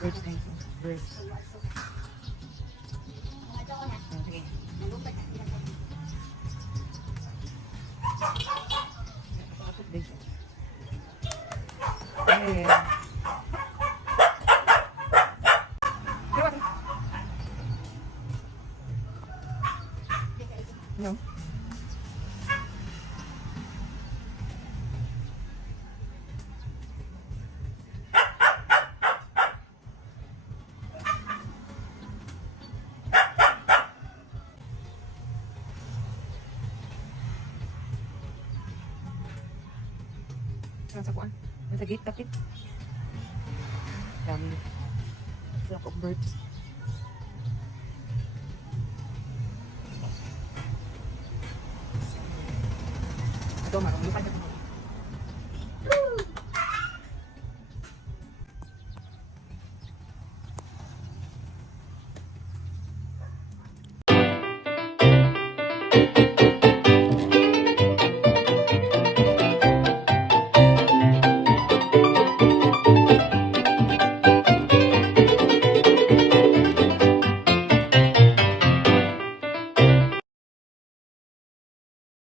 Birds na ito. Birds. Sige. Ayan. No. Nasa kuan. Nasa gate tapit. Dami. Flock of birds. Ito, marunong pa.